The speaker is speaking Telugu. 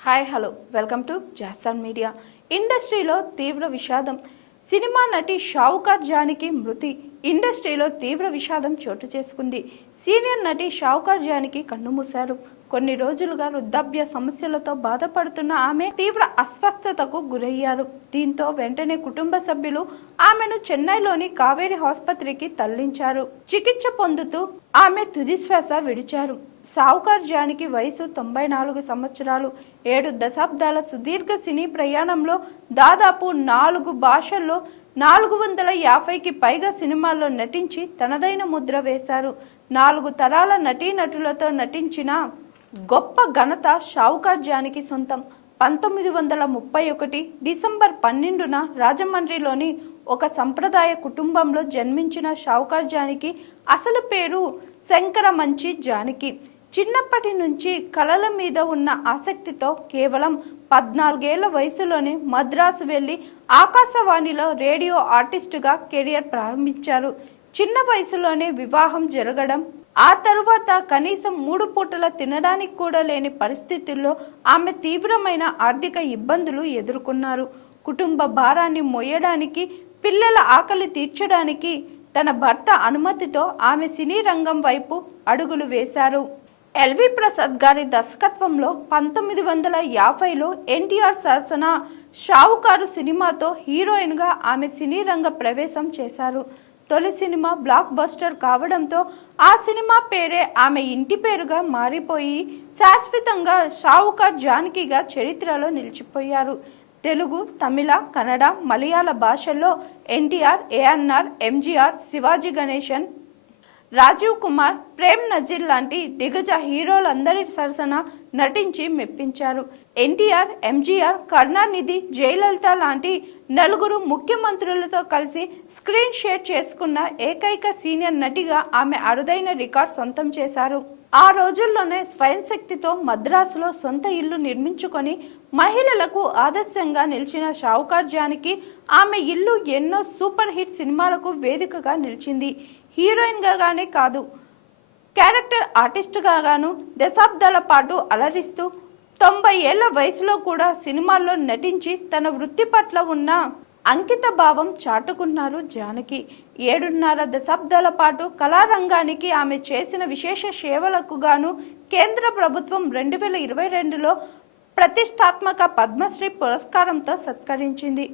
Hi hello welcome to Jason media. ఇండస్ట్రీలో తీవ్ర విషాదం. సినిమా నటి షావుకార్ జానకి మృతి. ఇండస్ట్రీలో తీవ్ర విషాదం చోటు చేసుకుంది. సీనియర్ నటి షావుకార్ జానకి కన్నుమూశారు. కొన్ని రోజులుగా వృద్ధాప్య సమస్యలతో బాధపడుతున్న ఆమె తీవ్ర అస్వస్థతకు గురయ్యారు. దీంతో వెంటనే కుటుంబ సభ్యులు ఆమెను చెన్నైలోని కావేరీ ఆసుపత్రికి తరలించారు. చికిత్స పొందుతూ ఆమె తుది శ్వాస విడిచారు. షావుకార్ జానకి వయసు 94 సంవత్సరాలు. 7 దశాబ్దాల సుదీర్ఘ సినీ ప్రయాణంలో దాదాపు 4 భాషల్లో 450కి పైగా సినిమాల్లో నటించి తనదైన ముద్ర వేశారు. 4 తరాల నటీనటులతో నటించిన గొప్ప ఘనత షావుకార్ జానకి సొంతం. 1931 డిసెంబర్ 12న రాజమండ్రిలోని ఒక సంప్రదాయ కుటుంబంలో జన్మించిన షావుకార్ జానకి అసలు పేరు శంకరమంచి జానకి. చిన్నప్పటి నుంచి కళల మీద ఉన్న ఆసక్తితో కేవలం 14 ఏళ్ల వయసులోనే మద్రాసు వెళ్లి ఆకాశవాణిలో రేడియో ఆర్టిస్టుగా కెరియర్ ప్రారంభించారు. చిన్న వయసులోనే వివాహం జరగడం, ఆ తరువాత కనీసం 3 పూటల తినడానికి కూడా లేని పరిస్థితుల్లో ఆమె తీవ్రమైన ఆర్థిక ఇబ్బందులు ఎదుర్కొన్నారు. కుటుంబ భారాన్ని మోయడానికి, పిల్లల ఆకలి తీర్చడానికి తన భర్త అనుమతితో ఆమె సినీ రంగం వైపు అడుగులు వేశారు. ఎల్వి ప్రసాద్ గారి దర్శకత్వంలో 1950లో ఎన్టీఆర్ సరసన షావుకారు సినిమాతో హీరోయిన్గా ఆమె సినీ రంగ ప్రవేశం చేశారు. తొలి సినిమా బ్లాక్ బస్టర్ కావడంతో ఆ సినిమా పేరే ఆమె ఇంటి పేరుగా మారిపోయి శాశ్వతంగా షావుకార్ జానకిగా చరిత్రలో నిలిచిపోయారు. తెలుగు, తమిళ, కన్నడ, మలయాళ భాషల్లో ఎన్టీఆర్, ఏఎన్ఆర్, ఎంజీఆర్, శివాజీ గణేశన్, రాజీవ్ కుమార్, ప్రేమ్ నజీర్ లాంటి దిగ్గజ హీరోలందరి సరసన నటించి మెప్పించారు. ఎన్టీఆర్, ఎంజీఆర్, కరుణానిధి, జయలలిత లాంటి 4 ముఖ్యమంత్రులతో కలిసి స్క్రీన్ షేర్ చేసుకున్న ఏకైక సీనియర్ నటిగా ఆమె అరుదైన రికార్డ్ సొంతం చేశారు. ఆ రోజుల్లోనే స్వయం శక్తితో మద్రాసులో సొంత ఇల్లు నిర్మించుకొని మహిళలకు ఆదర్శంగా నిలిచిన షావుకార్ జానకి ఆమె ఇల్లు ఎన్నో సూపర్ హిట్ సినిమాలకు వేదికగా నిలిచింది. హీరోయిన్గానే కాదు, క్యారెక్టర్ ఆర్టిస్టుగా గాను దశాబ్దాల పాటు అలరిస్తూ 90 ఏళ్ల వయసులో కూడా సినిమాల్లో నటించి తన వృత్తి పట్ల ఉన్న అంకిత భావం చాటుకున్నారు జానకి. 7.5 దశాబ్దాల పాటు కళారంగానికి ఆమె చేసిన విశేష సేవలకు గాను కేంద్ర ప్రభుత్వం 2022లో ప్రతిష్టాత్మక పద్మశ్రీ పురస్కారంతో సత్కరించింది.